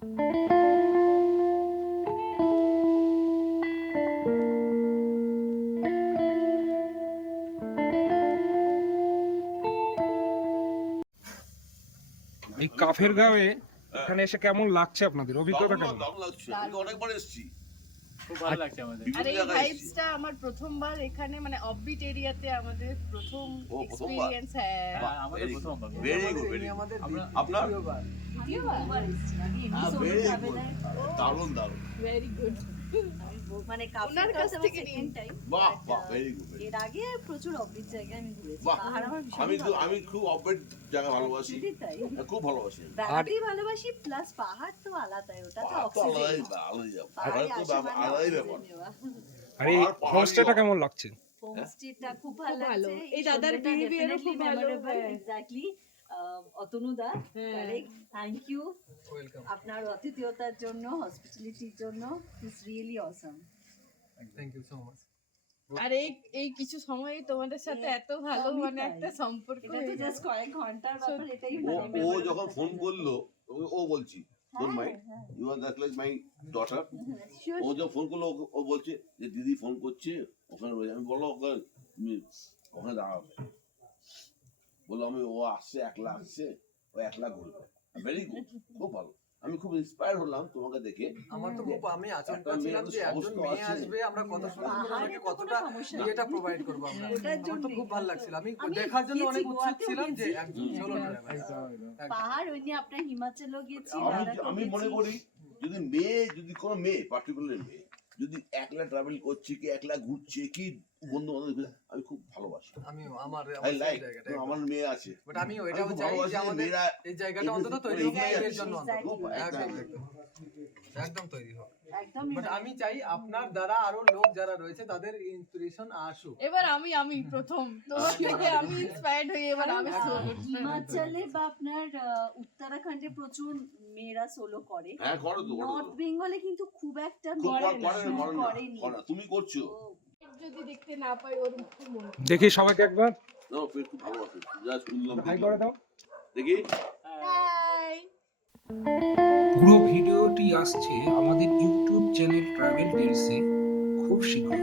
এই কাফের গাঁয়ে এখানে এসে কেমন লাগছে আপনাদের, অভিজ্ঞতা কেমন? দারুণ লাগছে, আমি অনেকবার এসেছি। খুব ভালো লাগছে আমাদের। আর এই ভাইবসটা আমার প্রথমবার এখানে, মানে অফবিট এরিয়াতে আমাদের প্রথম এক্সপেরিয়েন্স। হ্যাঁ, আমাদের প্রথম ভেরি গুড, ভেরি গুড। আপনার দ্বিতীয়বার দারুণ দারুণ, ভেরি গুড। মানে ওনার কাছ থেকে সেকেন্ড টাইম। বাহ বাহ, ভেরি গুড। এর আগে প্রচুর অফবিট জায়গায় আমি ঘুরেছি। বাহ, পাহাড় আমার ভীষণ আমি খুব অপডেট জায়গা ভালোবাসি, তাই খুব ভালোবাসি। বেড়াতেই ভালোবাসি, প্লাস পাহাড় তো আলাদাই, ওটা তো আলাদাই অক্সিজেন। আলাদাই যাবো, পাহাড়ে তো আসা মানে আলাদাই অক্সিজেন ব্যাপার। নেওয়া। আর এই হোমস্টেটা কেমন লাগছে? হোমস্টেটা খুব ভালো। ভালো। এই দাদার behavior ও খুব ভালো। Exactly. Atanu da, correct, thank you আপনার আতিথেয়তার জন্য, হসপিটালিটির জন্য। It's really awesome. Thank you so much. আর এই কিছু সময় তোমাদের সাথে এত ভালো মানে একটা সম্পর্ক এটা তো জাস্ট কয়েক ঘন্টার ব্যাপার, এটাই ও যখন ফোন করলো, ও বলছি don't mind, you are that like my daughter. ও যখন ফোন করলো, ও বলছে যে দিদি ফোন করছে, ওখানে রয়েছে। আমি বললো ওখানে দাঁড়াবে, বললো ও আসছে, একলা আসছে, ও একলা ঘুরবে। ভেরি গুড, খুব ভালো। আমি খুব ইন্সপায়ার হলাম তোমাকে দেখে। আমার তো খুব, আমি আচমকা ছিলাম যে একজন মেয়ে আসবে, আমরা কত সুন্দর করে ওনাকে কতটা ইয়েটা প্রোভাইড করবো আমরা। আমার তো খুব ভালো লাগছিল, আমি দেখার জন্য অনেক উৎসুক ছিলাম যে একজন সোলো ড্রাইভার। পাহাড় ওই নিয়ে আপনার হিমাচলও গেছি, আমি মনে করি যদি কোনো মেয়ে পার্টিকুলার মেয়ে যদি একলা ট্রাভেল করছে, কি একলা ঘুরছে, কি বন্ধু বান্ধব, আমি খুব ভালোবাসি। আমি আমার জায়গাটা আমার মেয়ে আছে, বাট আমি ওইটাও চাই যে আমাদের এই জায়গাটা অন্তত তৈরি হোক মেয়েদের জন্য, একদম তৈরি হোক। বাট আমি চাই আপনার দ্বারা আরো লোক যারা রয়েছে তাদের ইন্সপিরেশন আসুক। এবার আমি প্রথম তোমার থেকে আমি ইন্সপায়ার্ড হই, এবার আমি হিমাচলে বা আপনার উত্তরাখণ্ডে প্রচুর মেয়েরা সোলো করে। হ্যাঁ করো তো, নর্থ বেঙ্গলে কিন্তু খুব একটা করেনি। তুমি করছো, যদি দেখতে না পাই ওর খুব মনে দেখি সবাইকে একবার না খুব ভালোবাসো, জাস্ট শুনলাম, হাই করে দাও দেখি। হাই। পুরো ভিডিওটি আসছে আমাদের ইউটিউব চ্যানেল ট্রাভেল টিলসে খুব শীঘ্রই।